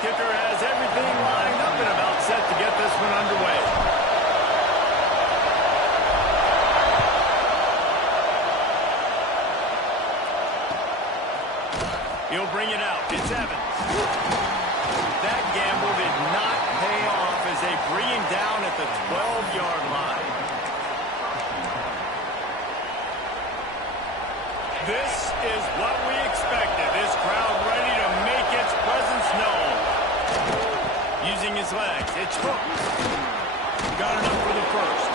kicker has everything lined up and about set to get this one underway. He'll bring it out. It's Evans. That gamble did not pay off as they bring him down at the 12-yard line. This is what we expected. This crowd ready to make its presence known. Using his legs. It's hooked. Got enough for the first.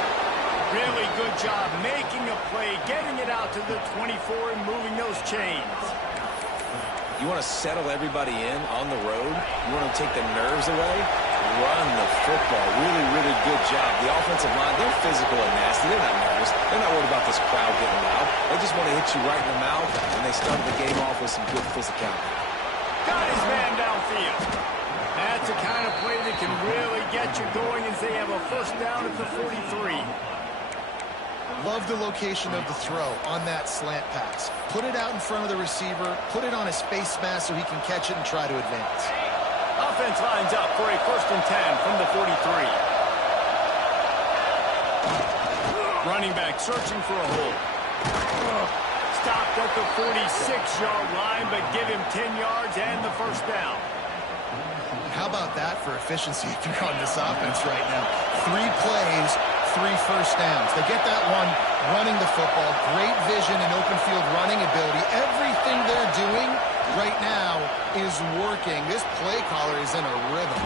Really good job making a play, getting it out to the 24 and moving those chains. You want to settle everybody in on the road? You want to take the nerves away? Run the football. Really, really good job. The offensive line, they're physical and nasty. They're not nervous. They're not worried about this crowd getting loud. They just want to hit you right in the mouth, and they started the game off with some good physicality. Got his man downfield. That's the kind of play that can really get you going as they have a first down at the 43. Love the location of the throw on that slant pass. Put it out in front of the receiver, put it on his face mask so he can catch it and try to advance. Offense lines up for a 1st and 10 from the 43. Running back searching for a hole. Stopped at the 46-yard line, but give him 10 yards and the first down. How about that for efficiency if you're on this offense right now? 3 plays, 3 first downs. They get that one running the football. Great vision and open field running ability. Everything they're doing right now is working. This play caller is in a rhythm.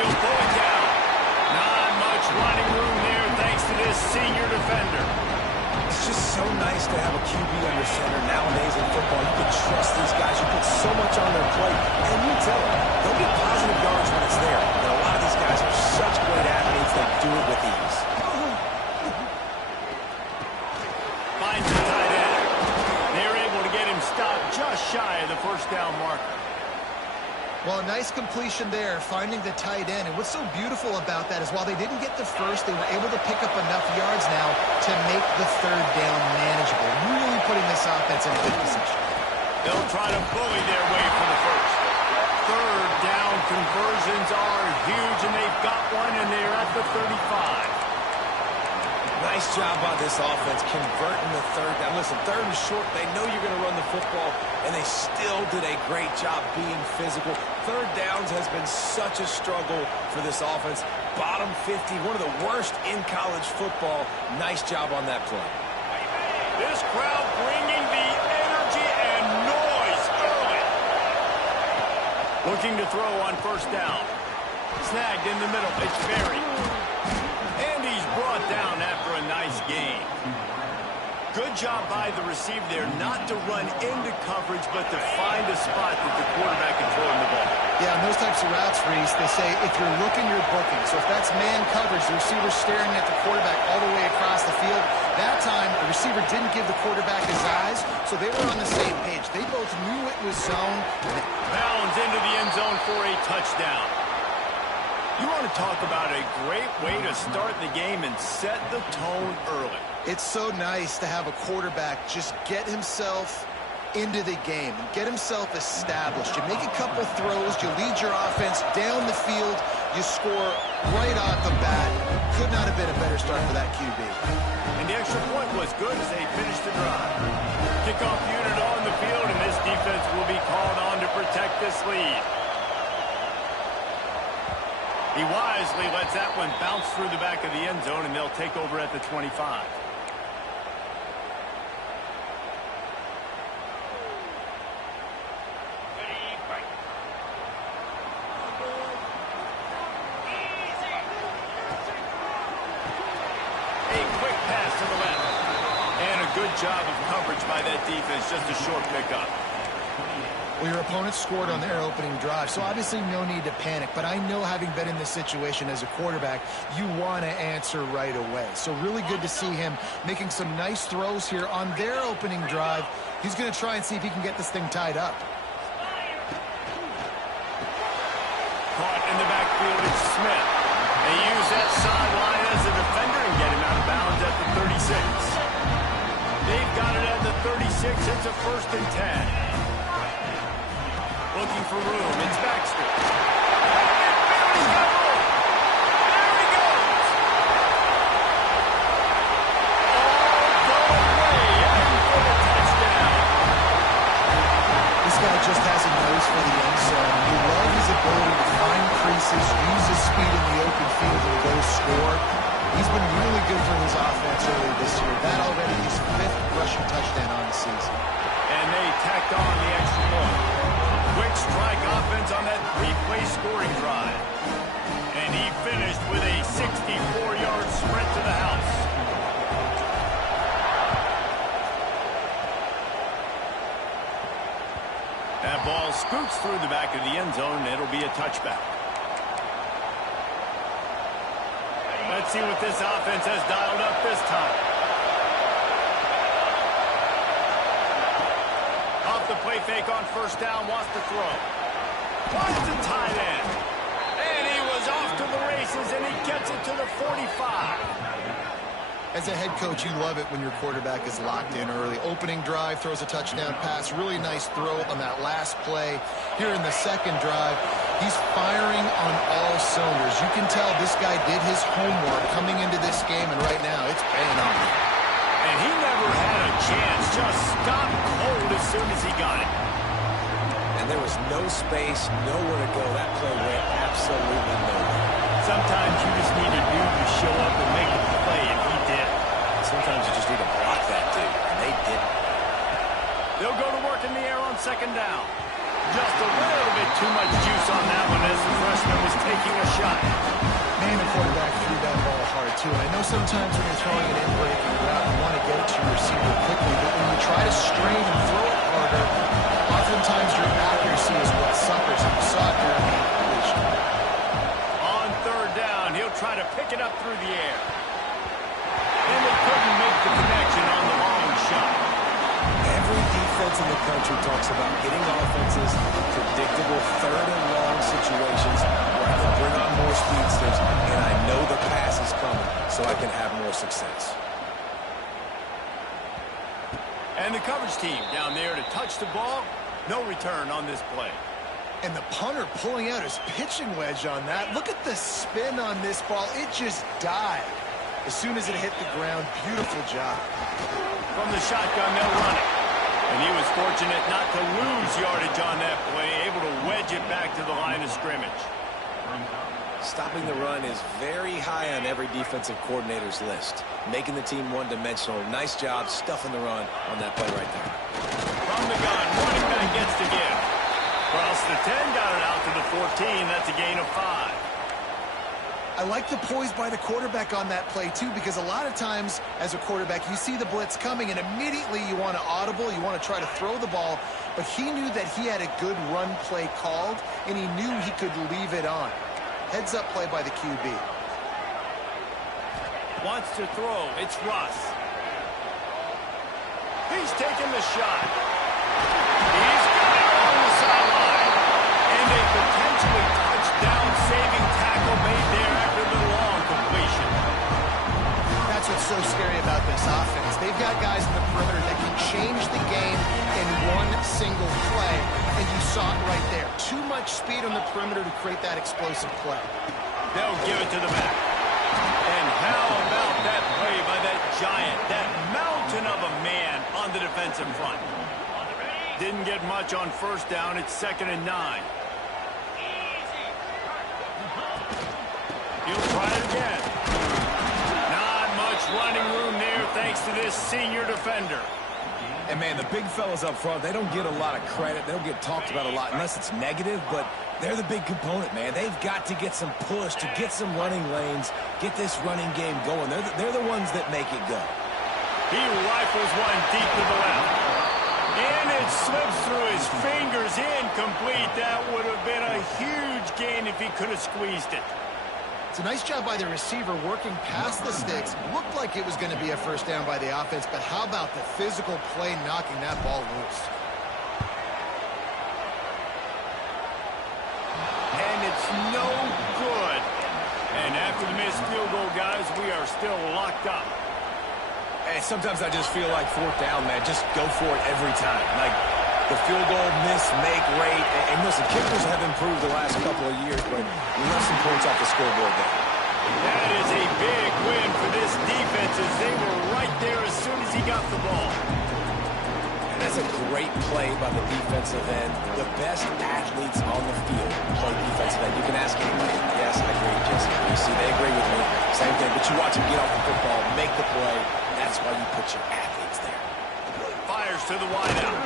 He'll pull it down. Not much running room there thanks to this senior defender. It's just so nice to have a QB under center nowadays in football. You can trust these guys. You put so much on their plate. And you tell them, they'll get positive yards when it's there. And a lot of these guys are such great athletes, they do it with ease. Finds the tight end. They're able to get him stopped just shy of the first down marker. Well, a nice completion there, finding the tight end. And what's so beautiful about that is while they didn't get the first, they were able to pick up enough yards now to make the 3rd down manageable. Really putting this offense in a good position. They'll try to bully their way for the first. 3rd down conversions are huge, and they've got one, and they're at the 35. Nice job by this offense converting the 3rd down. Listen, 3rd and short, they know you're going to run the football, and they still did a great job being physical. 3rd downs has been such a struggle for this offense. Bottom 50, one of the worst in college football. Nice job on that play. This crowd bringing the energy and noise early. Looking to throw on first down. Snagged in the middle. It's Berry. And he's brought down after a nice gain. Good job by the receiver there not to run into coverage, but to find a spot that the quarterback can throw him the ball. Yeah, in those types of routes, Reese, they say if you're looking, you're booking. So if that's man coverage, the receiver's staring at the quarterback all the way across the field. That time, the receiver didn't give the quarterback his eyes, so they were on the same page. They both knew it was zone. Bounds into the end zone for a touchdown. You want to talk about a great way to start the game and set the tone early. It's so nice to have a quarterback just get himself into the game and get himself established. You make a couple throws, you lead your offense down the field, you score right off the bat. Could not have been a better start for that QB. And the extra point was good as they finished the drive. Kickoff unit on the field, and this defense will be called on to protect this lead. He wisely lets that one bounce through the back of the end zone, and they'll take over at the 25. Good job of coverage by that defense, just a short pickup. Well, your opponent scored on their opening drive, so obviously no need to panic. But I know, having been in this situation as a quarterback, you want to answer right away. So really good to see him making some nice throws here on their opening drive. He's going to try and see if he can get this thing tied up. Caught in the backfield, it's Smith. They use that sideline as a defender and get him out of bounds at the 36. They've got it at the 36. It's a 1st and 10. Looking for room. It's Baxter. offense on that three-play scoring drive. And he finished with a 64-yard sprint to the house. That ball scoots through the back of the end zone, and it'll be a touchback. Let's see what this offense has dialed up this time. Off the play fake on first down, wants to throw. Finds the tight end. And he was off to the races, and he gets it to the 45. As a head coach, you love it when your quarterback is locked in early. Opening drive, throws a touchdown pass. Really nice throw on that last play. Here in the second drive, he's firing on all cylinders. You can tell this guy did his homework coming into this game, and right now it's paying off. And he never had a chance. Just stopped cold as soon as he got it. And there was no space, nowhere to go. That play went absolutely nowhere. Sometimes you just need a dude to show up and make the play, and he did. Sometimes you just need to block that dude, and they didn't. They'll go to work in the air on second down. Just a little bit too much juice on that one as the freshman was taking a shot. Man, the quarterback threw that ball hard, too. And I know sometimes when you're throwing an in-breaking route, you want to get it to your receiver quickly, but when you try to strain and throw it harder, oftentimes your accuracy is what suffers, and you saw it during the incompletion. On third down, he'll try to pick it up through the air. And they couldn't make the connection on the long shot. Every defense in the country talks about getting offenses in predictable third and long situations where I can bring on more speedsters, and I know the pass is coming, so I can have more success. And the coverage team down there to touch the ball. No return on this play. And the punter pulling out his pitching wedge on that. Look at the spin on this ball. It just died as soon as it hit the ground. Beautiful job. From the shotgun, they'll run it. And he was fortunate not to lose yardage on that play, able to wedge it back to the line of scrimmage. Stopping the run is very high on every defensive coordinator's list. Making the team one-dimensional. Nice job stuffing the run on that play right there. From the gun, running back gets the give. Cross the 10, got it out to the 14. That's a gain of 5. I like the poise by the quarterback on that play, too, because a lot of times as a quarterback, you see the blitz coming, and immediately you want to audible, you want to try to throw the ball, but he knew that he had a good run play called, and he knew he could leave it on. Heads-up play by the QB. Wants to throw. It's Russ. He's taking the shot. He's got it on the sideline. And a potentially touchdown-saving tackle made there after the long completion. That's what's so scary about this offense. They've got guys in the perimeter that can change the game in one single play, and you saw it right there. Too much speed on the perimeter to create that explosive play. They'll give it to the back. And how about that play by that giant, that mountain of a man on the defensive front? Didn't get much on first down. It's 2nd and 9. He'll try it again. Not much running room there thanks to this senior defender. And, man, the big fellas up front, they don't get a lot of credit. They don't get talked about a lot unless it's negative, but they're the big component, man. They've got to get some push, to get some running lanes, get this running game going. They're the ones that make it go. He rifles one deep to the left. And it slips through his fingers, incomplete. That would have been a huge gain if he could have squeezed it. It's a nice job by the receiver working past the sticks. Looked like it was going to be a first down by the offense, but how about the physical play knocking that ball loose? And it's no good. And after the missed field goal, guys, we are still locked up. Hey, sometimes I just feel like fourth down, man. Just go for it every time. Like the field goal miss, make rate. And listen, kickers have improved the last couple of years, but we left some points off the scoreboard there. That is a big win for this defense as they were right there as soon as he got the ball. And that's a great play by the defensive end. The best athletes on the field play defensive end. You can ask anybody. Yes, I agree, Jesse. You see, they agree with me. Same thing. But you watch them get off the football, make the play. That's why you put your athletes there. Fires to the wideout.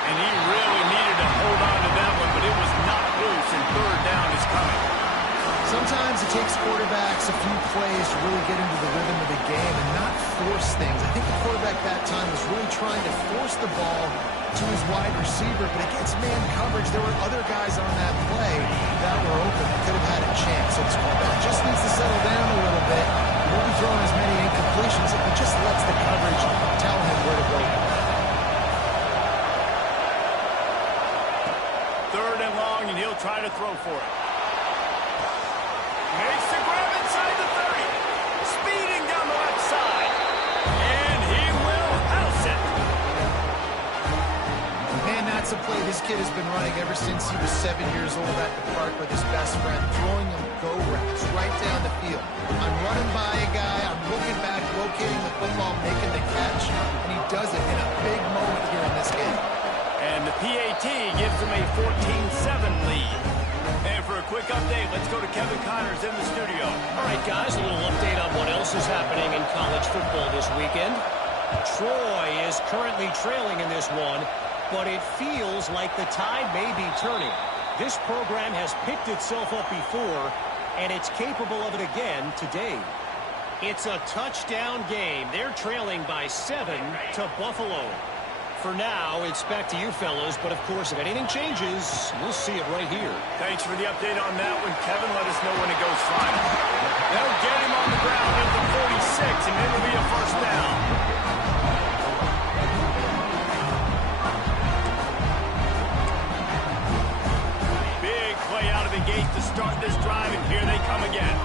And he really needed to hold on to that one, but it was not takes quarterbacks a few plays to really get into the rhythm of the game and not force things. I think the quarterback that time was really trying to force the ball to his wide receiver, but against man coverage, there were other guys on that play that were open that could have had a chance. So this quarterback just needs to settle down a little bit. He won't be throwing as many incompletions if he just lets the coverage tell him where to go. Third and long, and he'll try to throw for it. Makes the grab inside the 30. Speeding down the left side. And he will house it. Man, that's a play this kid has been running ever since he was 7 years old at the park with his best friend, throwing him go routes right down the field. I'm running by a guy, I'm looking back, locating the football, making the catch, and he does it in a big moment here in this game. And the PAT gives them a 14-7 lead. And for a quick update, let's go to Kevin Connors in the studio. All right, guys, a little update on what else is happening in college football this weekend. Troy is currently trailing in this one, but it feels like the tide may be turning. This program has picked itself up before, and it's capable of it again today. It's a touchdown game. They're trailing by 7 to Buffalo. For now, it's back to you fellas, but of course, if anything changes, we'll see it right here. Thanks for the update on that one, Kevin. Let us know when it goes final. They'll get him on the ground at the 46, and it'll be a first down. Big play out of the gate to start this drive, and here they come again.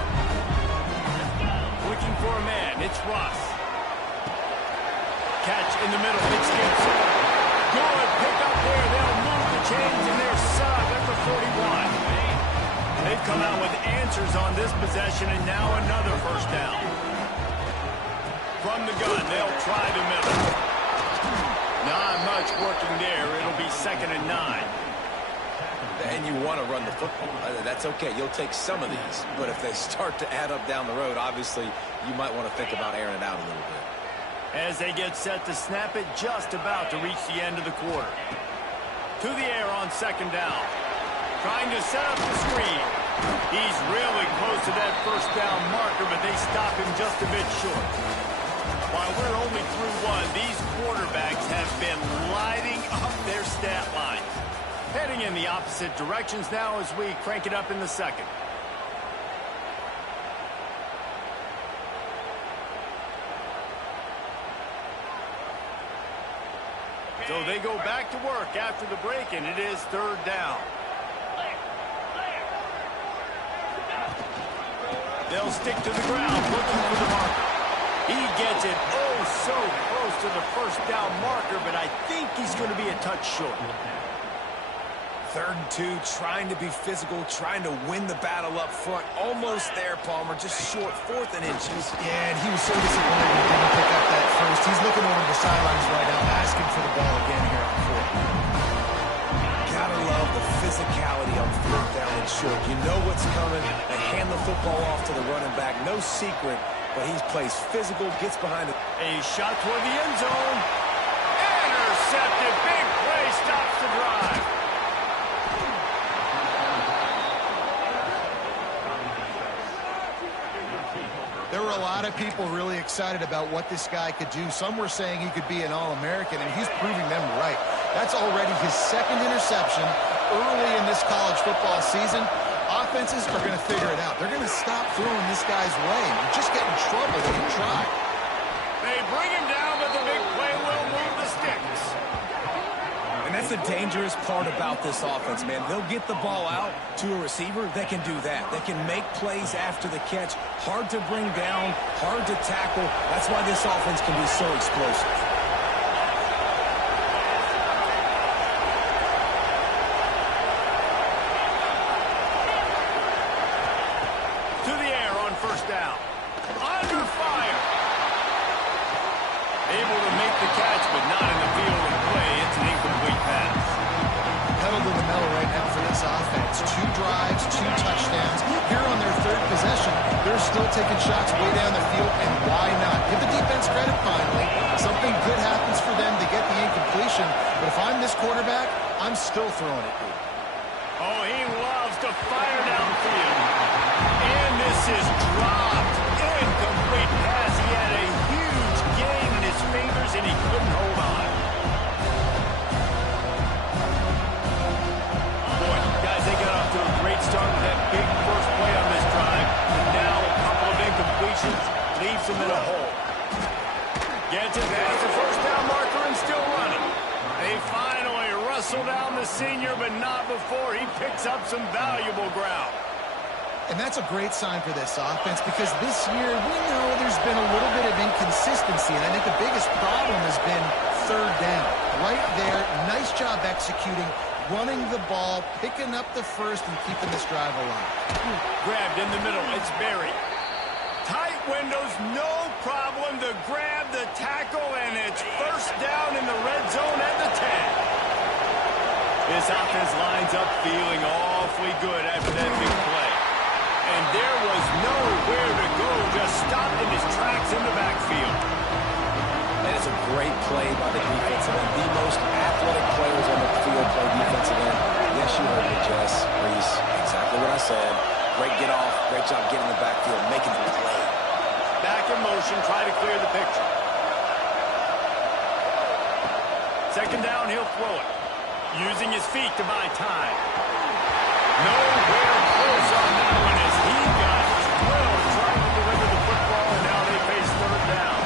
Looking for a man, it's Ross. Catch in the middle, it's Gibson. Good pick up there. They'll move the chains, and they're set up at the 41. They've come out with answers on this possession, and now another first down. From the gun, they'll try the middle. Not much working there. It'll be 2nd and 9. And you want to run the football. That's okay. You'll take some of these. But if they start to add up down the road, obviously, you might want to think about airing it out a little bit. As they get set to snap it, just about to reach the end of the quarter. To the air on 2nd down. Trying to set up the screen. He's really close to that first down marker, but they stop him just a bit short. While we're only through one, these quarterbacks have been lighting up their stat lines. Heading in the opposite directions now as we crank it up in the second. So they go back to work after the break, and it is 3rd down. They'll stick to the ground, looking for the marker. He gets it so close to the first down marker, but I think he's going to be a touch short. 3rd and 2, trying to be physical, trying to win the battle up front. Almost there, Palmer, just short, 4th and inches. Yeah, and he was so disappointed he didn't pick up that first. He's looking over the sidelines right now, asking for the ball again here on 4th. Gotta love the physicality on 4th down and short. You know what's coming. They hand the football off to the running back. No secret, but he plays physical, gets behind it. A shot toward the end zone. Intercepted. Big play stops the drive. There were a lot of people really excited about what this guy could do. Some were saying he could be an All-American, and he's proving them right. That's already his 2nd interception early in this college football season. Offenses are going to figure it out. They're going to stop throwing this guy's way. You just get in trouble when you try. They bring him down, but the big play will move the sticks. And that's the dangerous part about this offense, man. They'll get the ball out to a receiver. They can do that. They can make plays after the catch. Hard to bring down, hard to tackle. That's why this offense can be so explosive. To the air on 1st down. Under fire. Able to make the catch, but not in the field of play. It's an incomplete pass. Pedal to the metal right now for this offense. 2 drives, 2 touchdowns. Here on their 3rd possession, they're still taking shots way down the field, and why not? Give the defense credit finally. Something good happens for them to get the incompletion, but if I'm this quarterback, I'm still throwing it deep. Oh, he loves to fire downfield. And this is dropped. Incomplete pass. He had a huge gain in his fingers, and he couldn't hold on. Boy, guys, they got off to a great start with that big first play on this drive. And now a couple of incompletions leaves them in a hole. Gets it past the first down marker and still running. They finally wrestle down the senior, but not before he picks up some valuable ground. And that's a great sign for this offense because this year we know there's been a little bit of inconsistency, and I think the biggest problem has been third down. Right there, nice job executing, running the ball, picking up the first, and keeping this drive alive. Grabbed in the middle, it's Berry. Tight windows, no problem to grab the tackle, and it's first down in the red zone at the 10. This offense lines up feeling awfully good after that big play. And there was nowhere to go, just stopped in his tracks in the backfield. That is a great play by the defensive end. The most athletic players on the field play defensive end. Yes, you heard me, Jess, Reese. Exactly what I said. Great get off. Great job getting in the backfield, making the play. Back in motion, try to clear the picture. Second down, he'll throw it. Using his feet to buy time. Nowhere close on that one as he got drilled trying to deliver the football, and now they face third down.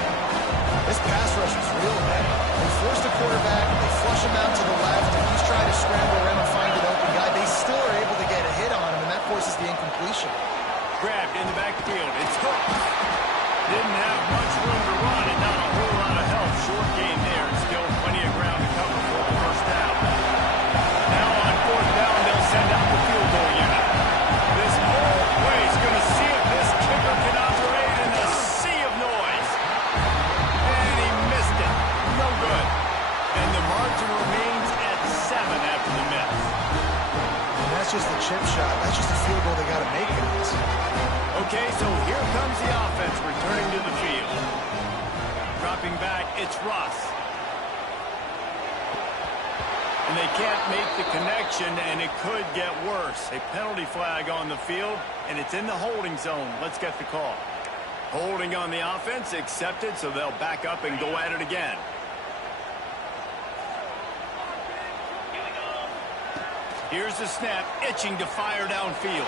This pass rush is real, man. They force the quarterback, they flush him out to the left, and he's trying to scramble around and find an open guy. They still are able to get a hit on him, and that forces the incompletion. Grabbed in the backfield. It's hooked. Didn't have much room to run and not a whole lot of help. Short gain there. Still plenty of ground to cover for the first down. Now on fourth down, they'll send out the field goal unit. This whole play is going to see if this kicker can operate in a sea of noise. And he missed it. No good. And the margin remains at 7 after the miss. And that's just a chip shot. That's just a field goal they got to make, guys. Okay, so here comes the offense returning to the field. Dropping back, it's Russ. And they can't make the connection, and it could get worse. A penalty flag on the field, and it's in the holding zone. Let's get the call. Holding on the offense, accepted, so they'll back up and go at it again. Here's the snap, itching to fire downfield.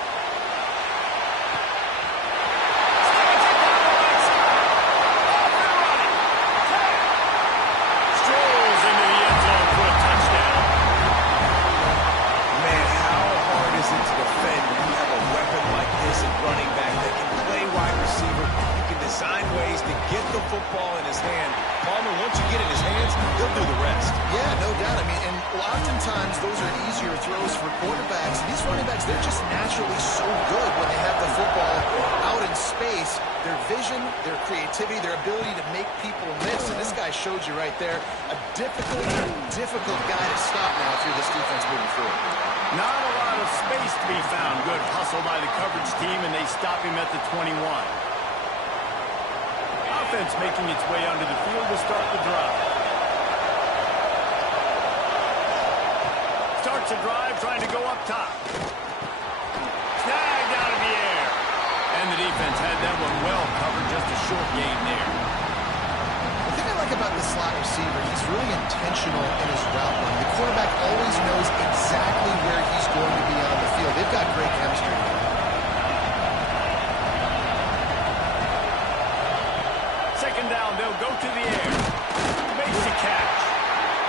Football in his hand. Palmer, once you get it in his hands, he'll do the rest. Yeah, no doubt. I mean, and oftentimes those are easier throws for quarterbacks. These running backs, they're just naturally so good when they have the football out in space. Their vision, their creativity, their ability to make people miss. And this guy showed you right there, a difficult guy to stop now if you're this defense moving forward. Not a lot of space to be found. Good hustle by the coverage team, and they stop him at the 21. Offense making its way onto the field to start the drive. Starts a drive trying to go up top. Snagged out of the air. And the defense had that one well covered, just a short gain there. The thing I like about the slot receiver, he's really intentional in his route run. The quarterback always knows exactly where he's going to be on the field. They've got great chemistry together. Down, they'll go to the air. Makes the catch.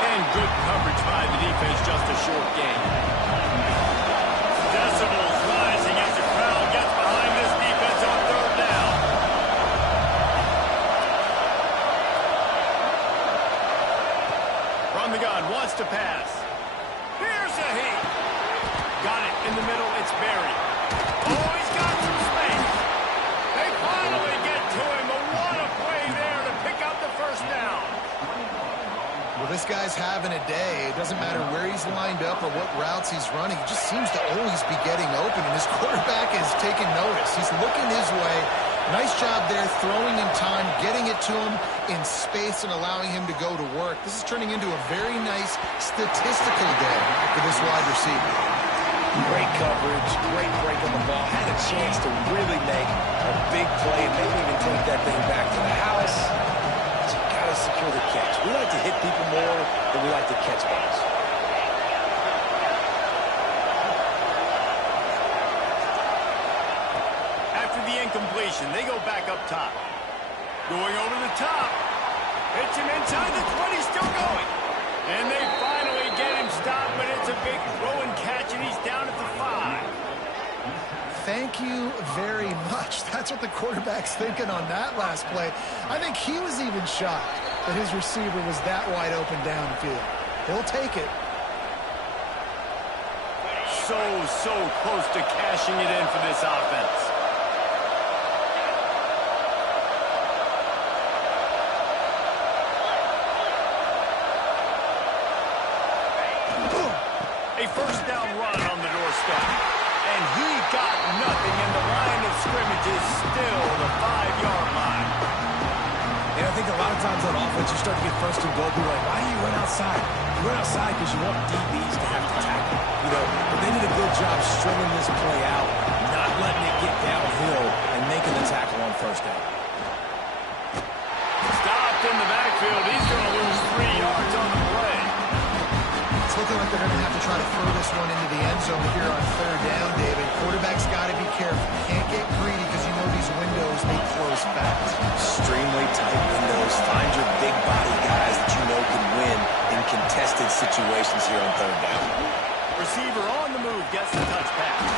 And good coverage by the defense, just a short gain. Decibels rising as the crowd gets behind this defense on third down. From the gun, wants to pass. Here's a heat. Got it in the middle, it's Berry. Oh, he's got some space. They finally get to him. What a play there to pick up the first down. Well, this guy's having a day. It doesn't matter where he's lined up or what routes he's running. He just seems to always be getting open, and his quarterback is taking notice. He's looking his way. Nice job there, throwing in time, getting it to him in space and allowing him to go to work. This is turning into a very nice statistical day for this wide receiver. Great coverage, great break on the ball. Had a chance to really make a big play and maybe even take that thing back to the house. But you got to secure the catch. We like to hit people more than we like to catch balls. After the incompletion, they go back up top. Going over the top. Hits him inside the 20, still going. And they finally get him stopped, but it's a big throw and catch, and he's down at the 5. Thank you very much. That's what the quarterback's thinking on that last play. I think he was even shocked that his receiver was that wide open downfield. He'll take it. So close to cashing it in for this offense. A first down run on the doorstep. And he got nothing, and the line of scrimmage is still the 5-yard line. And I think a lot of times on offense, you start to get first and goal. People are like, why do you run outside? You run outside because you want DBs to have to tackle. You know, but they did a good job stringing this play out, not letting it get downhill, and making the tackle on first down. Stopped in the backfield. He's going to lose 3 yards on the play. It's looking like they're going to have to try to throw this one into the end zone here on third down, David. Quarterback's got to be careful. Can't get greedy because you know these windows, they close fast. Extremely tight windows. Find your big body guys that you know can win in contested situations here on third down. Receiver on the move, gets the touch pass.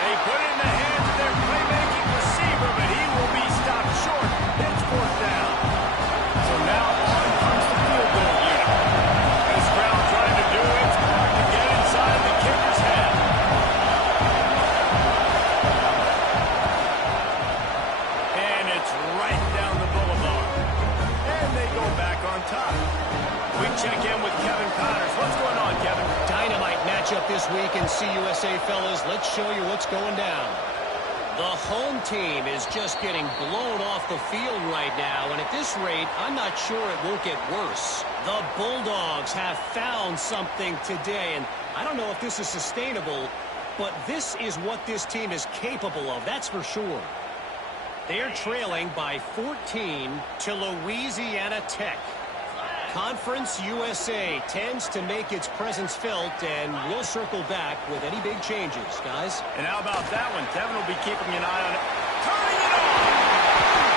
They put it in the hands of their playmaking receiver, but he will be stopped short. It's fourth down. So now on comes the field goal unit. This crowd trying to do its part to get inside the kicker's head. And it's right down the boulevard. And they go back on top. We check in with Kevin Connors. What's going on, Kevin? Dynamite matchup this week in CUSA, fellas. Let's show you what's going down. The home team is just getting blown off the field right now, and at this rate, I'm not sure it won't get worse. The Bulldogs have found something today, and I don't know if this is sustainable, but this is what this team is capable of, that's for sure. They're trailing by 14 to Louisiana Tech. Conference USA tends to make its presence felt, and we'll circle back with any big changes, guys. And how about that one? Kevin will be keeping an eye on it. Turning it on!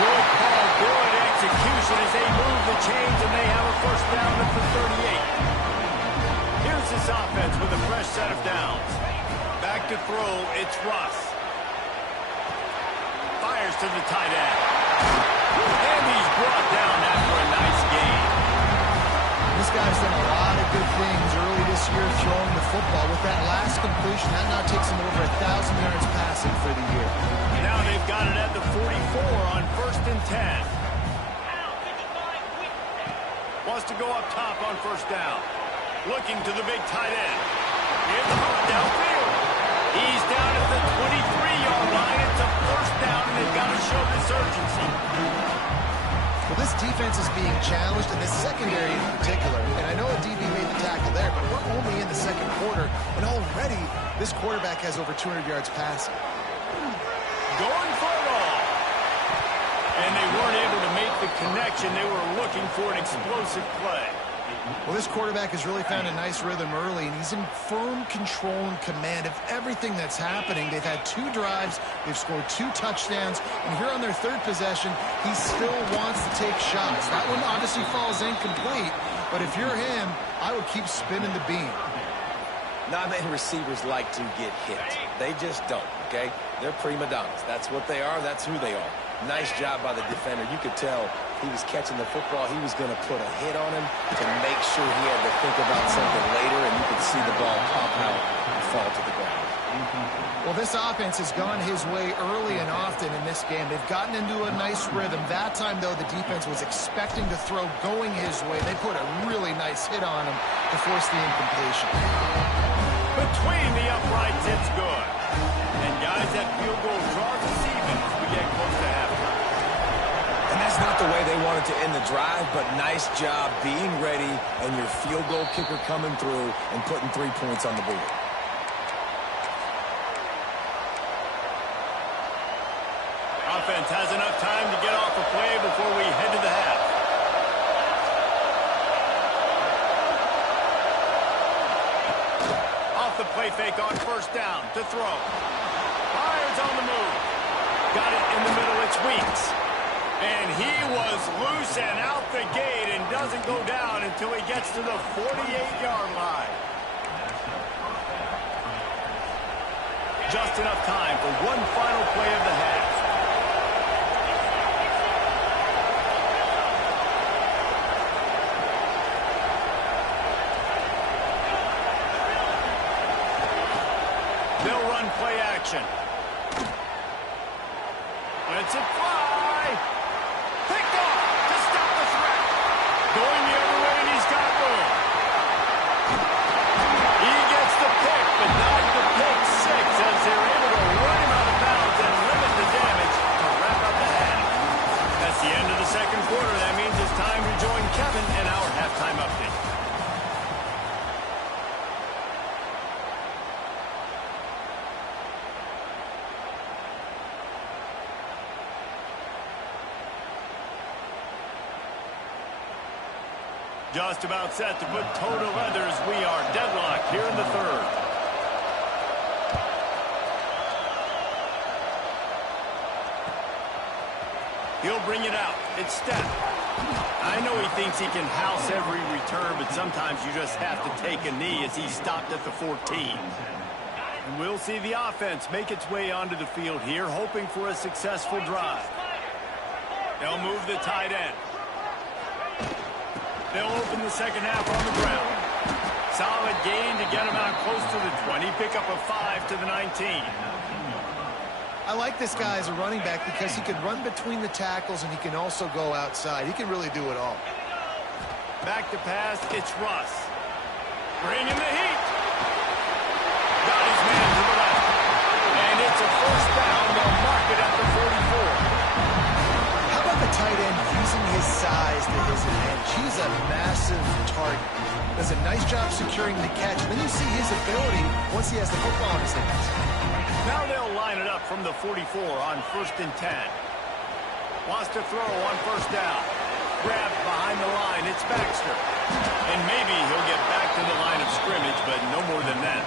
Good call, good execution as they move the chains, and they have a first down at the 38. Here's this offense with a fresh set of downs. Back to throw, it's Russ. Fires to the tight end. And he's brought down after a nice game. This guy's done a lot of good things early this year throwing the football. With that last completion, that now takes him over 1,000 yards passing for the year. Now they've got it at the 44 on first and 10. Wants to go up top on first down. Looking to the big tight end. It's hooked downfield. He's down at the 23-yard line. It's a first down, and they've got to show this urgency. Well, this defense is being challenged, and this secondary in particular. And I know a DB made the tackle there, but we're only in the second quarter, and already this quarterback has over 200 yards passing. Going for it all. And they weren't able to make the connection. They were looking for an explosive play. Well, this quarterback has really found a nice rhythm early, and he's in firm control and command of everything that's happening. They've had 2 drives. They've scored 2 touchdowns. And here on their third possession, he still wants to take shots. That one obviously falls incomplete, but if you're him, I would keep spinning the beam. Not many receivers like to get hit. They just don't, okay? They're prima donnas. That's what they are. That's who they are. Nice job by the defender. You could tell he was catching the football. He was going to put a hit on him to make sure he had to think about something later, and you could see the ball pop out and fall to the ground. Well, this offense has gone his way early and often in this game. They've gotten into a nice rhythm. That time, though, the defense was expecting to throw going his way. They put a really nice hit on him to force the incompletion. Between the uprights, it's good. And guys, that field goal draws us even as we get close to halftime. And that's not the way they wanted to end the drive, but nice job being ready and your field goal kicker coming through and putting 3 points on the board. offense has enough time to get off a play before we head to the half. Off the play fake on first down to throw. Fires on the move. Got it in the middle. It's Weeks. And he was loose and out the gate and doesn't go down until he gets to the 48-yard line. Just enough time for one final play of the half. They'll run play action. Let's it fly. Picked off to stop the threat. Going the other way, and he's got room. He gets the pick, but not the pick six, as they're able to run him out of bounds and limit the damage to wrap up the half. That's the end of the second quarter. That means it's time to join Kevin in our halftime update. Just about set to put toe to leather as we are deadlocked here in the third. He'll bring it out. It's Steph. I know he thinks he can house every return, but sometimes you just have to take a knee as he stopped at the 14. And we'll see the offense make its way onto the field here, hoping for a successful drive. They'll move the tight end. They'll open the second half on the ground. Solid gain to get him out close to the 20. Pick up a 5 to the 19. I like this guy as a running back because he can run between the tackles and he can also go outside. He can really do it all. Back to pass, it's Russ. Bringing the heat. Got his man to the left. And it's a first down. They'll mark it at the 44. How about the tight end using his size to his advantage? He's a massive target. Does a nice job securing the catch. Then you see his ability once he has the football in his hands. Now they'll line it up from the 44 on 1st and 10. Wants to throw on first down. Grabbed behind the line. It's Baxter. And maybe he'll get back to the line of scrimmage, but no more than that.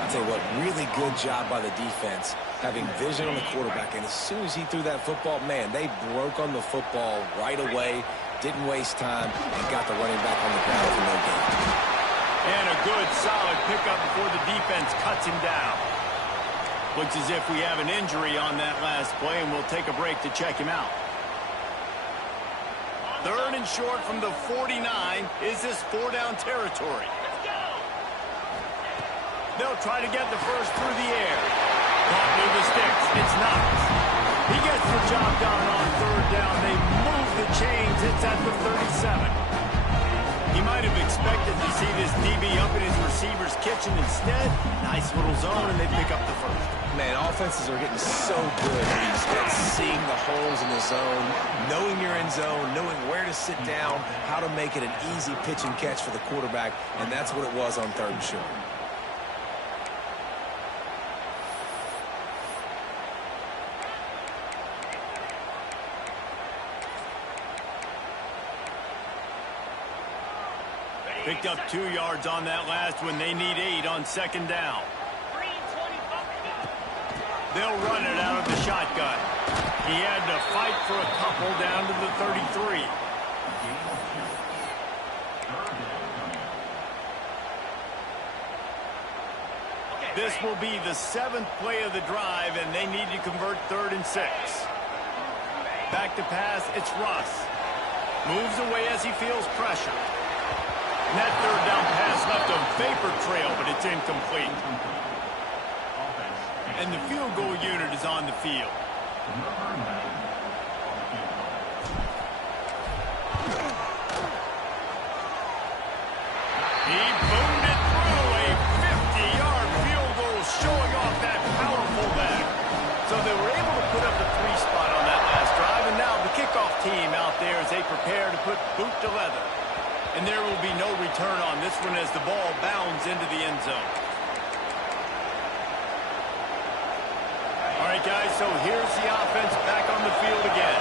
I'll tell you what, really good job by the defense, having vision on the quarterback. And as soon as he threw that football, man, they broke on the football right away, didn't waste time, and got the running back on the ground for no gain. And a good, solid pickup before the defense cuts him down. Looks as if we have an injury on that last play, and we'll take a break to check him out. 3rd and short from the 49. Is this 4-down territory? They'll try to get the first through the air. Caught through the sticks. It's Knox. He gets the job done on 3rd down. They move the chains. It's at the 37. He might have expected to see this DB up in his receiver's kitchen. Instead, nice little zone, and they pick up the first. Man, offenses are getting so good at seeing the holes in the zone, knowing you're in zone, knowing where to sit down, how to make it an easy pitch and catch for the quarterback, and that's what it was on 3rd and short. Picked up 2 yards on that last one. They need 8 on 2nd down. They'll run it out of the shotgun. He had to fight for a couple down to the 33. This will be the 7th play of the drive, and they need to convert 3rd and 6. Back to pass, it's Russ. Moves away as he feels pressure. And that 3rd down pass left a vapor trail, but it's incomplete. And the field goal unit is on the field. He boomed it through a 50-yard field goal, showing off that powerful back. So they were able to put up a 3 spot on that last drive, and now the kickoff team out there as they prepare to put boot to leather. And there will be no return on this one as the ball bounds into the end zone. All right, right, guys, so here's the offense back on the field again.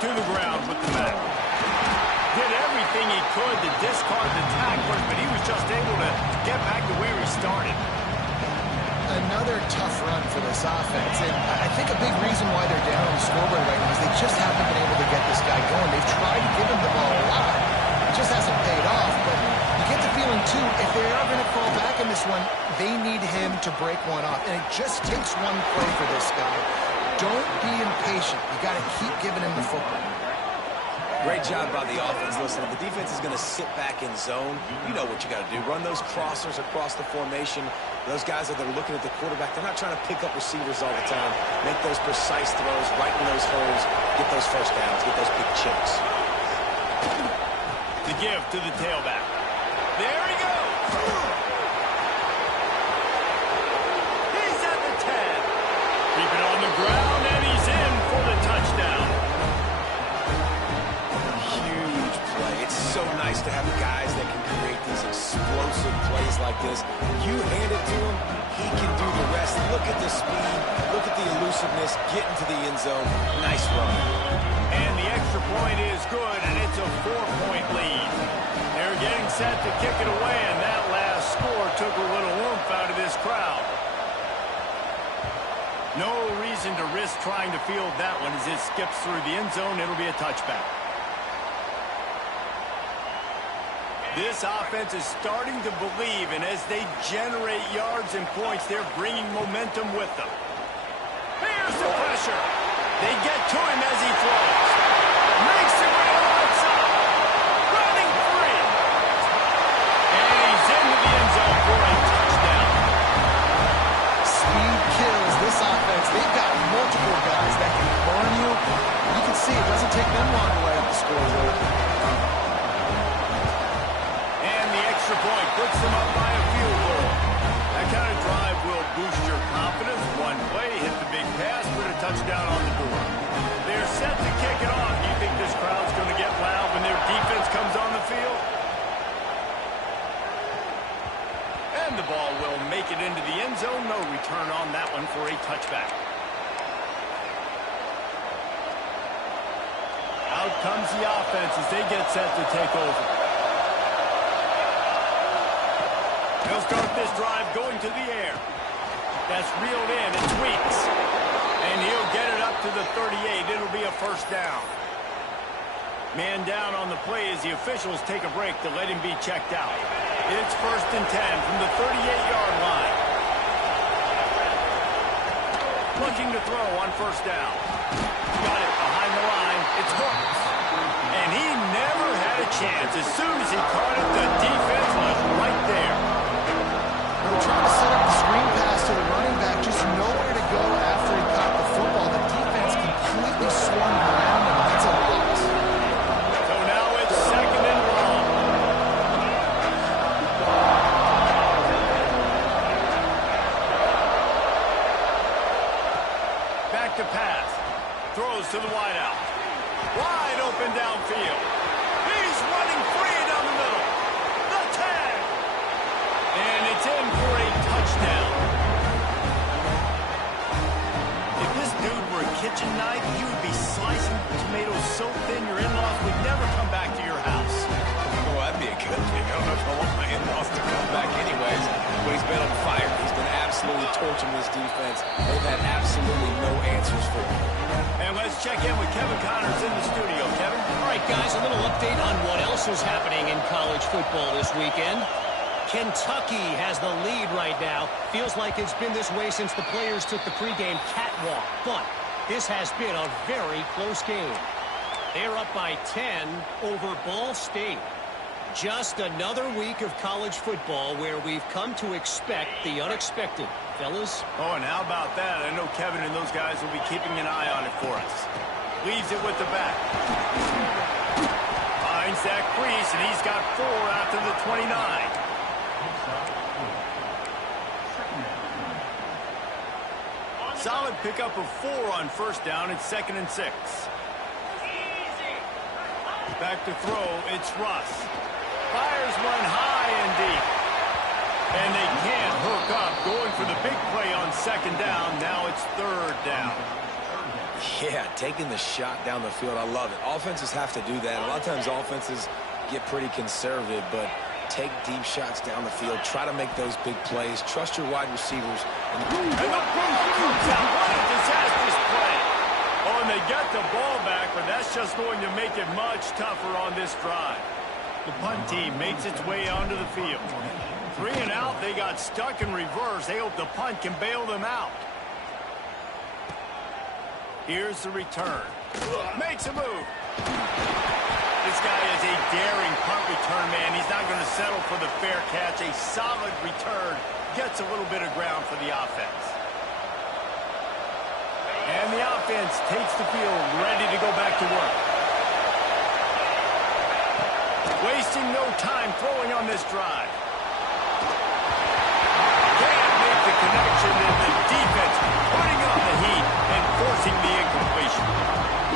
To the ground with the back. Did everything he could to discard the tacklers, but he was just able to get back to where he started. Another tough run for this offense, and I think a big reason why they're down on the scoreboard right now is they just haven't been able to get this guy going. They've tried to give him the ball a lot. It just hasn't paid off, but you get the feeling, too, if they are going to fall back in this one, they need him to break one off, and it just takes one play for this guy. Don't be impatient. You got to keep giving him the football. Great job by the offense. Listen, if the defense is going to sit back in zone, you know what you got to do. Run those crossers across the formation. Those guys that are looking at the quarterback, they're not trying to pick up receivers all the time. Make those precise throws right in those holes. Get those first downs. Get those big chunks. The give to the tailback. There he goes. He's at the 10. Keep it on the ground, and he's in for the touchdown. Huge play. It's so nice to have guys that can create these explosive plays like this. You hand it to him, he can do the rest. Look at the speed. Look at the elusiveness. Get into the end zone. Nice run. And the extra point is good, and it's a 4-point lead. They're getting set to kick it away, and that last score took a little oomph out of this crowd. No reason to risk trying to field that one as it skips through the end zone. It'll be a touchback. This offense is starting to believe, and as they generate yards and points, they're bringing momentum with them. Here's the pressure. They get to him as he throws. Makes the real outside. Running free. And he's into the end zone for a touchdown. Speed kills. This offense, they've got multiple guys that can burn you. You can see it doesn't take them long to light up the scoreboard. And the extra point puts them up by a field goal. That kind of drive will boost your confidence. One play, hit the big pass, put a touchdown on the board. They're set to kick it off. Do you think this crowd's going to get loud when their defense comes on the field? And the ball will make it into the end zone. No return on that one for a touchback. Out comes the offense as they get set to take over. He'll start this drive going to the air. That's reeled in. It's Weeks. And he'll get it up to the 38. It'll be a first down. Man down on the play as the officials take a break to let him be checked out. It's 1st and 10 from the 38-yard line. Looking to throw on first down. Got it behind the line. It's Hooks. And he never had a chance. As soon as he caught it, the defense was right there. They're trying to set up the screen pass to the running back, just nowhere to go after he caught the football. The defense completely swung around him. That's a loss. So now it's 2nd and long. Back to pass. Throws to the wideout. Wide open downfield. He's running free down the middle. The tag. And it's in for a touchdown. If this dude were a kitchen knife, you would be slicing tomatoes so thin your in-laws would never come back to your house. Oh, that'd be a good thing. I don't know if I want my in-laws to come back anyways. But he's been on fire. He's been absolutely torching this defense. They've had absolutely no answers for him. And let's check in with Kevin Connors in the studio. Kevin? All right, guys, a little update on what else is happening in college football this weekend. Kentucky has the lead right now. Feels like it's been this way since the players took the pregame catwalk. But this has been a very close game. They're up by 10 over Ball State. Just another week of college football where we've come to expect the unexpected. Fellas? Oh, and how about that? I know Kevin and those guys will be keeping an eye on it for us. Leaves it with the back. Finds that crease, and he's got 4 after the 29. Solid pickup of 4 on first down. It's 2nd and 6. Back to throw. It's Russ. Fires one high and deep. And they can't hook up. Going for the second down. Now it's third down. Yeah, taking the shot down the field. I love it. Offenses have to do that. A lot of times offenses get pretty conservative, but take deep shots down the field. Try to make those big plays. Trust your wide receivers. And the ball comes out. What a disastrous play. Oh, and they get the ball back, but that's just going to make it much tougher on this drive. The punt team makes its way onto the field. 3 and out. They got stuck in reverse. They hope the punt can bail them out. Here's the return. Makes a move. This guy is a daring punt return man. He's not going to settle for the fair catch. A solid return. Gets a little bit of ground for the offense. And the offense takes the field, ready to go back to work. Wasting no time throwing on this drive. Can't make the connection, and the defense putting on the heat and forcing the incompletion.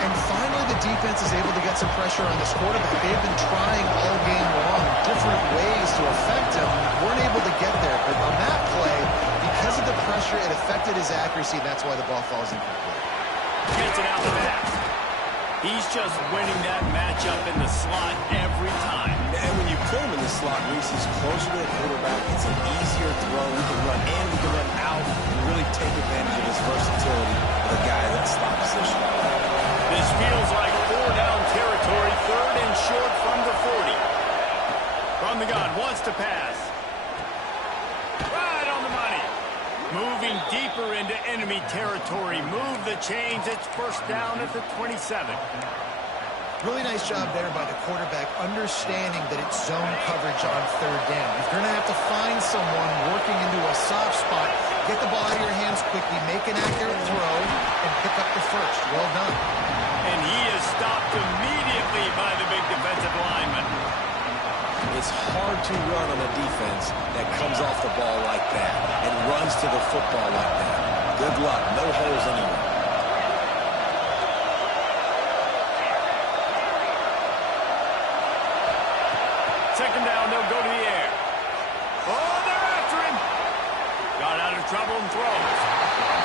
And finally, the defense is able to get some pressure on this quarterback. They've been trying all game long different ways to affect him. Weren't able to get there. But on that play, because of the pressure, it affected his accuracy. That's why the ball falls incomplete. Gets it out of the pass. He's just winning that matchup in the slot every time. And when you put him in the slot, Reese, he's closer to the quarterback. It's an easier throw. We can run in, we can run out, and really take advantage of his versatility of the guy in that slot position. This feels like 4-down territory, third and short from the 40. From the gun, wants to pass. Right on the money. Moving deeper into enemy territory. Move the chains. It's first down at the 27. Really nice job there by the quarterback, understanding that it's zone coverage on third down. If you're going to have to find someone working into a soft spot, get the ball out of your hands quickly, make an accurate throw, and pick up the first. Well done. And he is stopped immediately by the big defensive lineman. It's hard to run on a defense that comes off the ball like that and runs to the football like that. Good luck. No holes anywhere. Second down, they'll go to the air. Oh, they're after him. Got out of trouble and throws.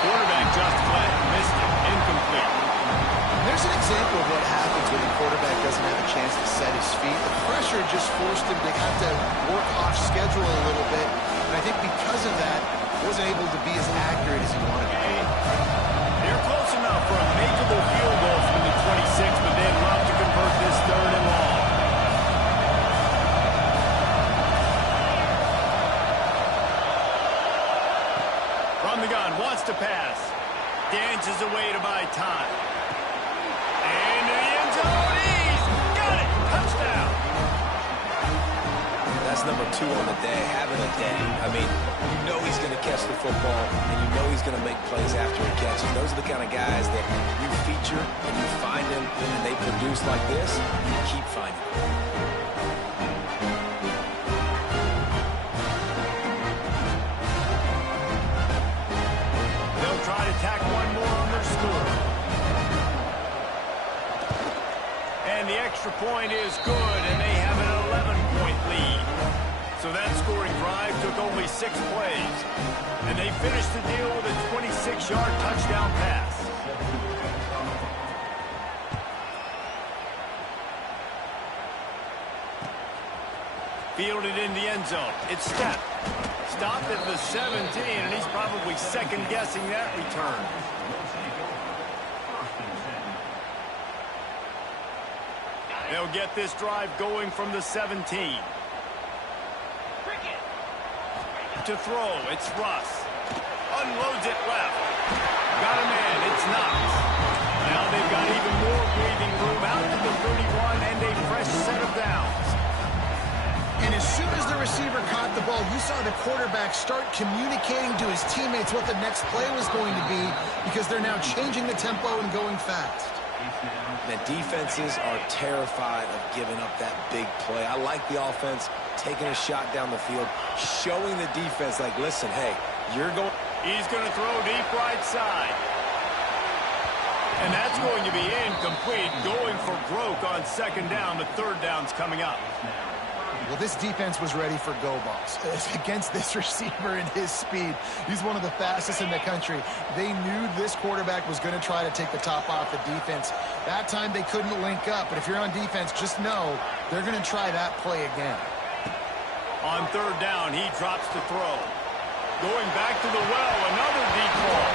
Quarterback just flat, missed it, incomplete. There's an example of what happens when the quarterback doesn't have a chance to set his feet. The pressure just forced him to have to work off schedule a little bit. And I think because of that, wasn't able to be as accurate as he wanted to be. They're close enough for a makeable field goal from the 26, but they'd love to convert this third and long. From the gun, wants to pass. Dances away to buy time. And to the end zone, he's got it! Touchdown! That's number 2 on the day, having a day. I mean, you know he's going to catch the football, and you know he's going to make plays after he catches. Those are the kind of guys that you feature, and you find them, and they produce like this, you keep finding them. They'll try to tack one more on their score. And the extra point is good, and they have an 11-point lead. So that scoring drive took only 6 plays. And they finished the deal with a 26-yard touchdown pass. Fielded in the end zone. It's Stepp. Stopped at the 17, and he's probably second-guessing that return. They'll get this drive going from the 17. To throw, it's Russ. Unloads it left. Got a man, it's Knox. Now they've got even more breathing room out to the 31 and a fresh set of downs. And as soon as the receiver caught the ball, you saw the quarterback start communicating to his teammates what the next play was going to be because they're now changing the tempo and going fast. The defenses are terrified of giving up that big play. I like the offense taking a shot down the field, showing the defense like, listen, hey, you're going. He's going to throw deep right side. And that's going to be incomplete. Going for broke on second down. The third down's coming up. Well, this defense was ready for go balls. Against this receiver and his speed, he's one of the fastest in the country. They knew this quarterback was going to try to take the top off the defense. That time they couldn't link up, but if you're on defense, just know they're going to try that play again. On third down, he drops to throw. Going back to the well, another deep ball.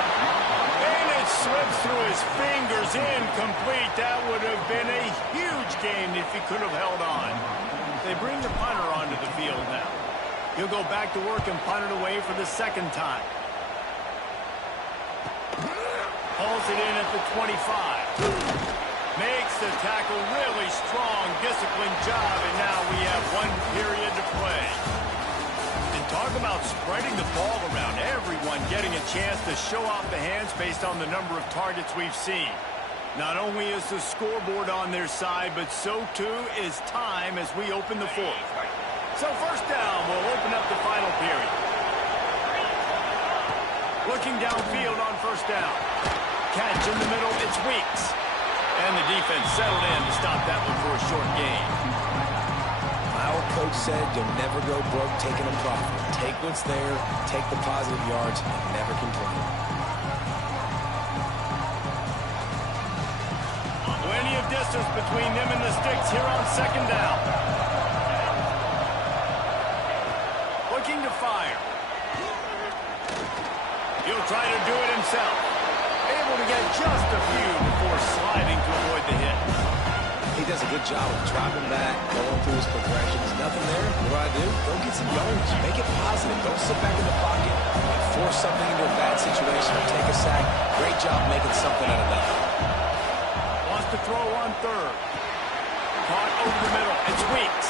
And it slips through his fingers, incomplete. That would have been a huge gain if he could have held on. They bring the punter onto the field now. He'll go back to work and punt it away for the second time. Hauls it in at the 25. Makes the tackle, really strong, disciplined job, and now we have one period to play. And talk about spreading the ball around, everyone getting a chance to show off the hands based on the number of targets we've seen. Not only is the scoreboard on their side, but so too is time as we open the fourth. So first down will open up the final period. Looking downfield on first down. Catch in the middle, it's Weeks. And the defense settled in to stop that one for a short gain. My old coach said you'll never go broke taking a profit. Take what's there, take the positive yards, and never complain. Plenty of distance between them and the sticks here on second down. Looking to fire. He'll try to do it himself. Able to get just a few before sliding to avoid the hit. He does a good job of dropping back, going through his progressions. Nothing there. What do? Go get some yardage. Make it positive. Don't sit back in the pocket and force something into a bad situation or take a sack. Great job making something out of nothing. Wants to throw on third. Caught over the middle. It's Weeks.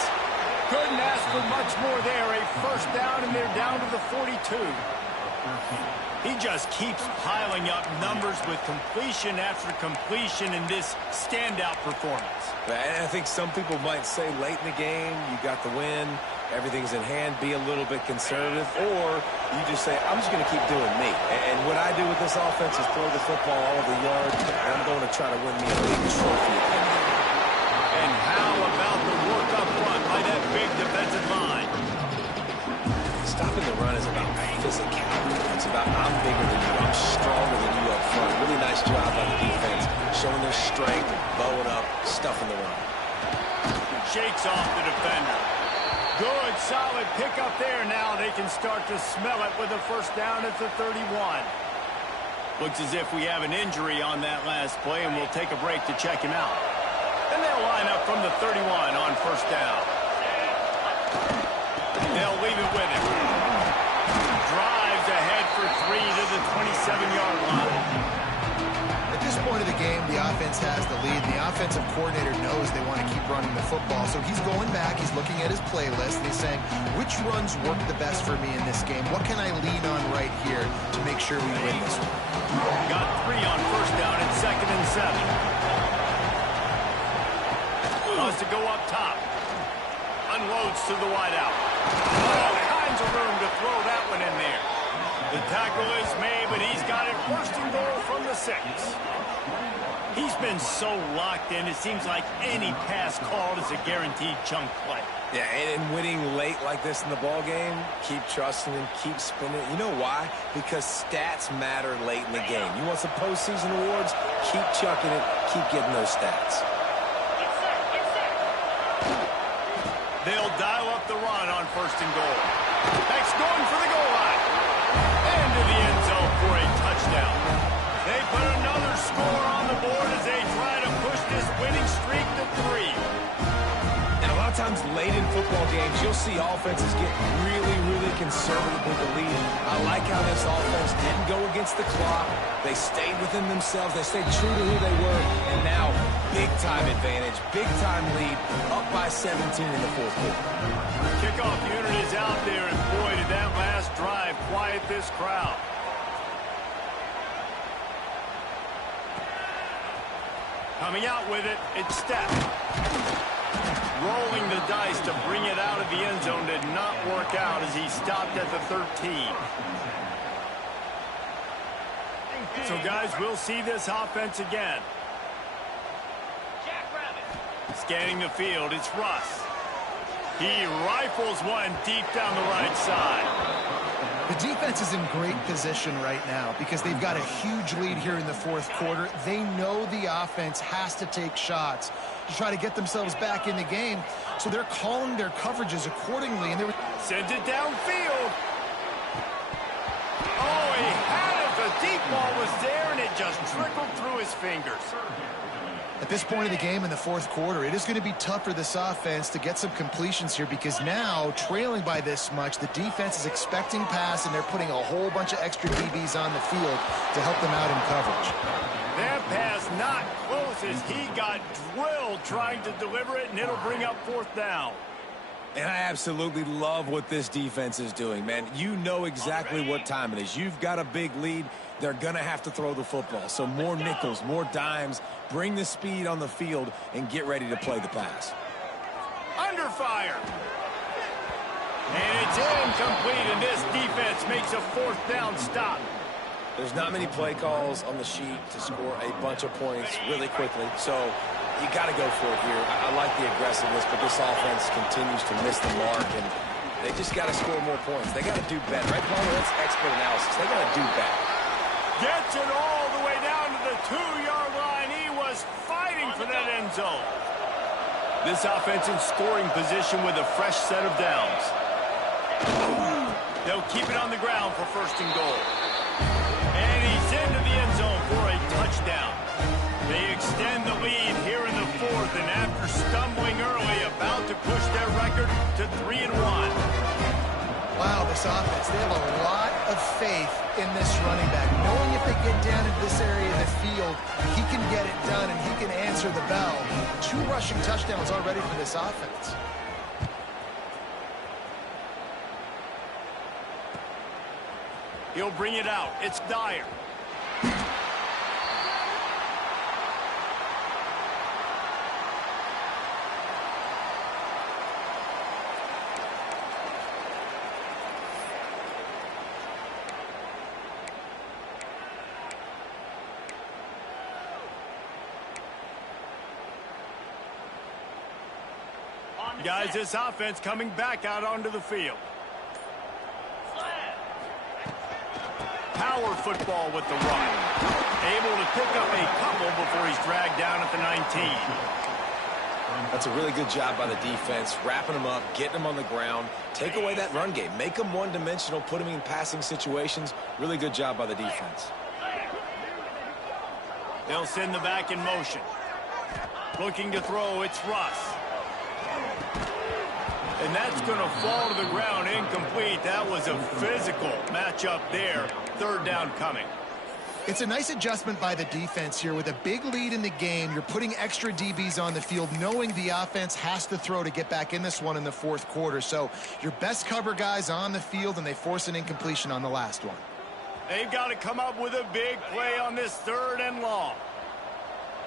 Couldn't ask for much more there. A first down, and they're down to the 42. He just keeps piling up numbers with completion after completion in this standout performance. And I think some people might say late in the game, you got the win, everything's in hand, be a little bit conservative, or you just say, I'm just going to keep doing me. And what I do with this offense is throw the football all over the yard, and I'm going to try to win me a big trophy. And how about the work up front by that big defensive line? Stopping the run is about physicality. It's about I'm bigger than you, I'm stronger than you up front. Really nice job by the defense, showing their strength, bowing up, stuffing the run. Shakes off the defender. Good, solid pickup there. Now they can start to smell it with a first down at the 31. Looks as if we have an injury on that last play, and we'll take a break to check him out. And they'll line up from the 31 on first down. They'll leave it with him. Drives ahead for 3 to the 27-yard line. At this point of the game, the offense has the lead. The offensive coordinator knows they want to keep running the football, so he's going back, he's looking at his playlist, and he's saying, which runs work the best for me in this game? What can I lean on right here to make sure we win this one? Got 3 on first down and 2nd and 7. Wants to go up top. Unloads to the wideout. All kinds of room to throw that one in there. The tackle is made, but he's got it first and goal from the 6. He's been so locked in, it seems like any pass called is a guaranteed chunk play. Yeah, and winning late like this in the ball game, keep trusting him, keep spinning. You know why? Because stats matter late in the game. You want some postseason awards? Keep chucking it, keep getting those stats. They'll dial up the run on first and goal. That's going for the goal line. Into the end zone for a touchdown. They put another score on the board as they try to push this winning streak to 3. And a lot of times late in football games, you'll see offenses get really, really conservative with the lead. I like how this offense didn't go against the clock. They stayed within themselves. They stayed true to who they were. And now, big-time advantage, big-time lead, up by 17 in the fourth quarter. Kickoff unit is out there, and boy, did that last drive quiet this crowd. Coming out with it, it's Steph. Rolling the dice to bring it out of the end zone did not work out as he stopped at the 13. So, guys, we'll see this offense again. Scanning the field, it's Russ. He rifles one deep down the right side. The defense is in great position right now because they've got a huge lead here in the fourth quarter. They know the offense has to take shots to try to get themselves back in the game, so they're calling their coverages accordingly. And sends it downfield. Oh, he had it. The deep ball was there, and it just trickled through his fingers. At this point of the game in the fourth quarter, it is going to be tough for this offense to get some completions here because now, trailing by this much, the defense is expecting pass, and they're putting a whole bunch of extra DBs on the field to help them out in coverage. That pass not close as he got drilled trying to deliver it, and it'll bring up fourth down. And I absolutely love what this defense is doing, man. You know exactly what time it is. You've got a big lead. They're going to have to throw the football. So more nickels, more dimes, bring the speed on the field, and get ready to play the pass. Under fire. And it's incomplete, and this defense makes a fourth down stop. There's not many play calls on the sheet to score a bunch of points really quickly. So you got to go for it here. I like the aggressiveness, but this offense continues to miss the mark, and they just got to score more points. They got to do better. Right, Palmer? That's expert analysis. They got to do better. Gets it all the way down to the 2-yard line. He was fighting for that end zone. This offense in scoring position with a fresh set of downs. They'll keep it on the ground for first and goal. And he's into the end zone for a touchdown. They extend the lead here in the fourth, and after stumbling early, about to push their record to 3-1. Wow, this offense, they have a lot of faith in this running back, knowing if they get down in this area of the field, he can get it done and he can answer the bell. 2 rushing touchdowns already for this offense. He'll bring it out. It's Dyer. Guys, this offense coming back out onto the field. Power football with the run. Able to pick up a couple before he's dragged down at the 19. That's a really good job by the defense, wrapping them up, getting them on the ground. Take away that run game. Make them one-dimensional, put them in passing situations. Really good job by the defense. They'll send the back in motion. Looking to throw, it's Russ. And that's going to fall to the ground incomplete. That was a physical matchup there. Third down coming. It's a nice adjustment by the defense here. With a big lead in the game, you're putting extra DBs on the field, knowing the offense has to throw to get back in this one in the fourth quarter. So your best cover guys on the field, and they force an incompletion on the last one. They've got to come up with a big play on this 3rd and long.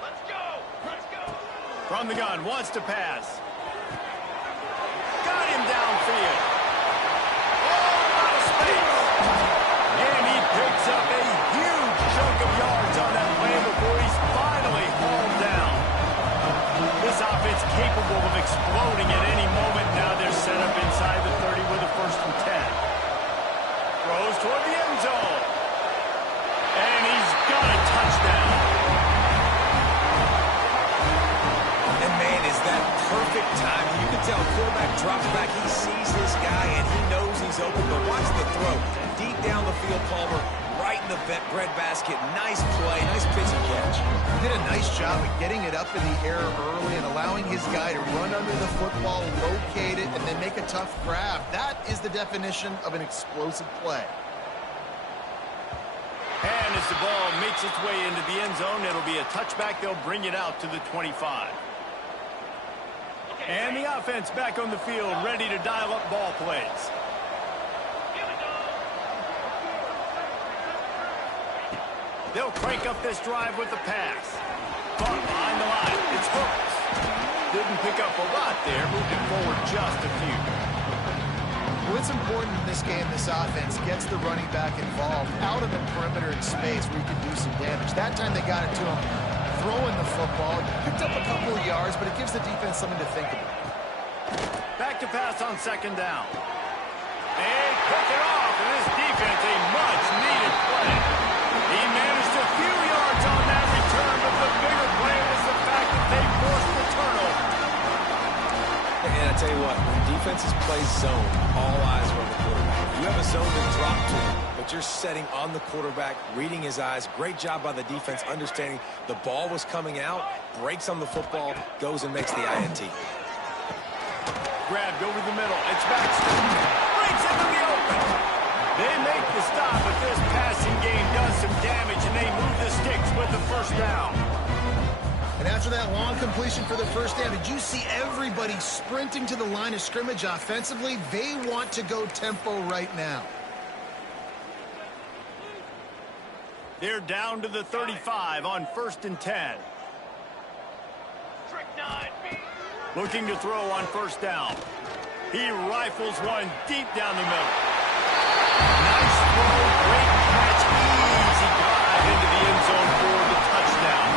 Let's go! Let's go! From the gun, wants to pass. Got him downfield. Oh, out of space. And he picks up a huge chunk of yards on that play before he's finally hauled down. This offense capable of exploding at any moment. Now they're set up inside the 30 with a 1st and 10. Throws toward the end zone. And he's got a touchdown. And man, is that perfect timing. You can tell quarterback drops back. He sees this guy, and he knows he's open. But watch the throw. Deep down the field, Palmer, right in the breadbasket. Nice play, nice pitch and catch. He did a nice job of getting it up in the air early and allowing his guy to run under the football, locate it, and then make a tough grab. That is the definition of an explosive play. And as the ball makes its way into the end zone, it'll be a touchback. They'll bring it out to the 25. And the offense back on the field, ready to dial up ball plays. They'll crank up this drive with the pass. Caught behind the line. It's Hooks. Didn't pick up a lot there, moving forward just a few. What's important in this game, this offense gets the running back involved out of the perimeter in space where you can do some damage. That time they got it to him throwing the football. Picked up a couple of yards, but it gives the defense something to think about. Back back to pass on second down. They pick it off, and this defense, a much-needed play. He managed a few yards on that return, but the bigger play was the fact that they forced the turnover. And I tell you what, when defenses play zone, all eyes are on the quarterback. You have a zone to drop to, but you're setting on the quarterback, reading his eyes. Great job by the defense, understanding the ball was coming out, breaks on the football, goes and makes the INT. Grabbed over the middle. It's Baxter. Breaks into the open. They make the stop, but this passing game does some damage, and they move the sticks with the first down. And after that long completion for the first down, did you see everybody sprinting to the line of scrimmage offensively? They want to go tempo right now. They're down to the 35 on 1st and 10. Looking to throw on first down. He rifles one deep down the middle. Nice throw, great catch, easy drive into the end zone for the touchdown.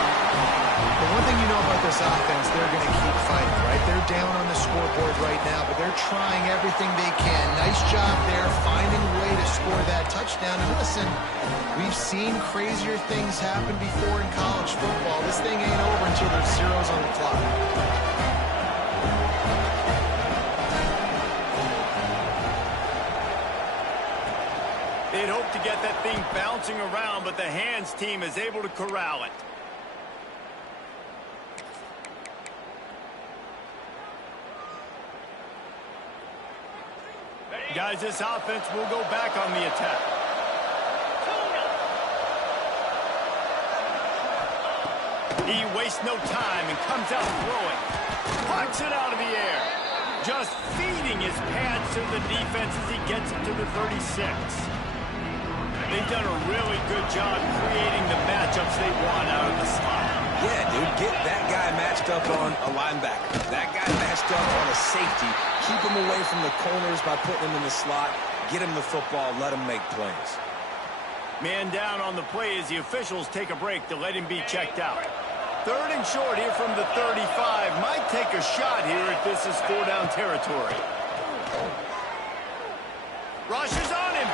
The one thing you know about this offense, they're going to keep fighting, right? They're down on the scoreboard right now, but they're trying everything they can. Nice job there, finding a way to score that touchdown. And listen, we've seen crazier things happen before in college football. This thing ain't over until there's zeros on the clock. They'd hope to get that thing bouncing around, but the hands team is able to corral it. Guys, this offense will go back on the attack. He wastes no time and comes out throwing. Pucks it out of the air. Just feeding his pads to the defense as he gets it to the 36. They've done a really good job creating the matchups they want out of the slot. Yeah, dude, get that guy matched up on a linebacker. That guy matched up on a safety. Keep him away from the corners by putting him in the slot. Get him the football. Let him make plays. Man down on the play as the officials take a break to let him be checked out. 3rd and short here from the 35. Might take a shot here if this is 4-down territory. Rushes on him.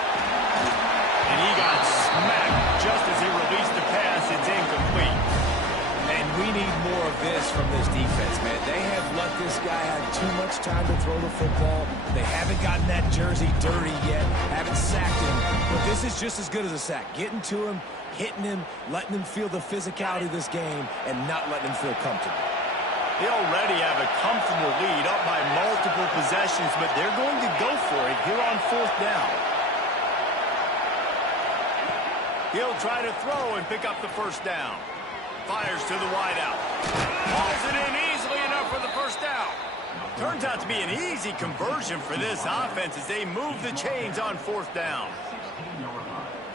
And he got smacked just as he released the pass. It's incomplete. And we need more of this from this defense, man. They have let this guy have too much time to throw the football. They haven't gotten that jersey dirty yet, haven't sacked him. But this is just as good as a sack. Getting to him, hitting him, letting him feel the physicality of this game, and not letting him feel comfortable. They already have a comfortable lead up by multiple possessions, but they're going to go for it here on 4th down. He'll try to throw and pick up the first down. Fires to the wideout. Pulls it in easily enough for the first down. Turns out to be an easy conversion for this offense as they move the chains on 4th down.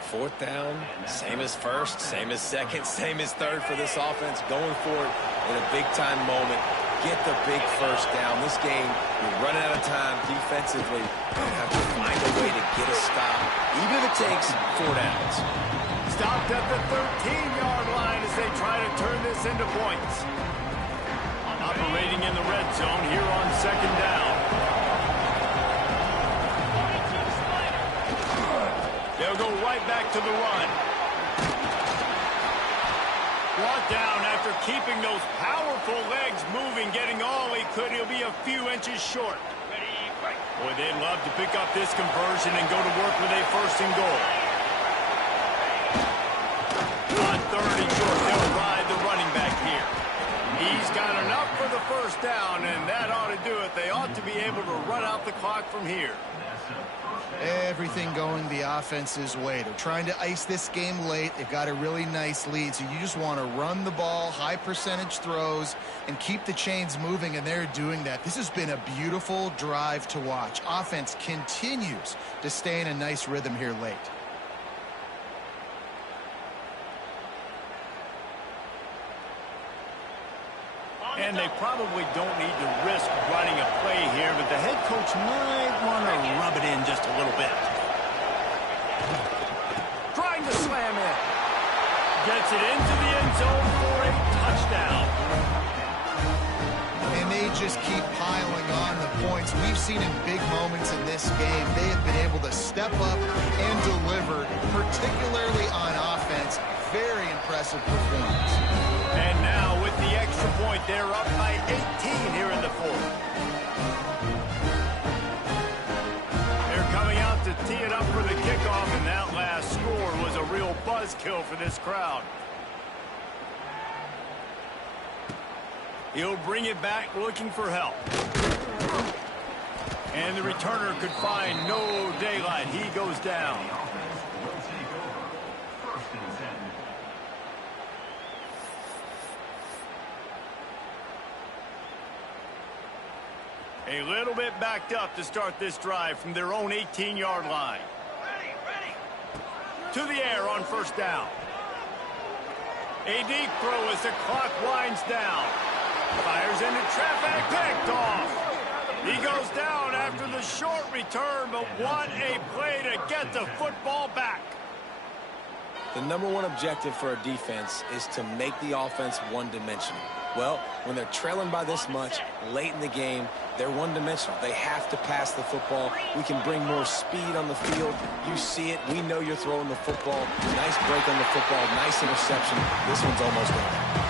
4th down, same as 1st, same as 2nd, same as 3rd for this offense. Going for it in a big-time moment. Get the big first down. This game, you're running out of time defensively. You have to find a way to get a stop, even if it takes 4 downs. Stopped at the 13-yard line as they try to turn this into points. Operating in the red zone here on 2nd down. They'll go right back to the run. Brought down after keeping those powerful legs moving, getting all he could. He'll be a few inches short. Boy, they'd love to pick up this conversion and go to work with a 1st and goal. On 3rd and short, they'll ride the running back here. He's got enough for the first down, and that ought to do it. They ought to be able to run out the clock from here. Everything going the offense's way. They're trying to ice this game late. They've got a really nice lead, so you just want to run the ball, high percentage throws, and keep the chains moving, and they're doing that. This has been a beautiful drive to watch. Offense continues to stay in a nice rhythm here late. And they probably don't need to risk running a play here, but the head coach might want to rub it in just a little bit. Trying to slam it. Gets it into the end zone for a touchdown. And they just keep piling on the points. We've seen in big moments in this game, they have been able to step up and deliver, particularly on offense. Very impressive performance. And now with the extra point, they're up by 18 here in the fourth. They're coming out to tee it up for the kickoff, and that last score was a real buzzkill for this crowd. He'll bring it back looking for help. And the returner could find no daylight. He goes down. A little bit backed up to start this drive from their own 18-yard line. To the air on first down. A deep throw as the clock winds down. Fires into traffic, picked off. He goes down after the short return, but what a play to get the football back. The number one objective for a defense is to make the offense one-dimensional. Well, when they're trailing by this much late in the game, they're one-dimensional. They have to pass the football. We can bring more speed on the field. You see it. We know you're throwing the football. Nice break on the football. Nice interception. This one's almost gone.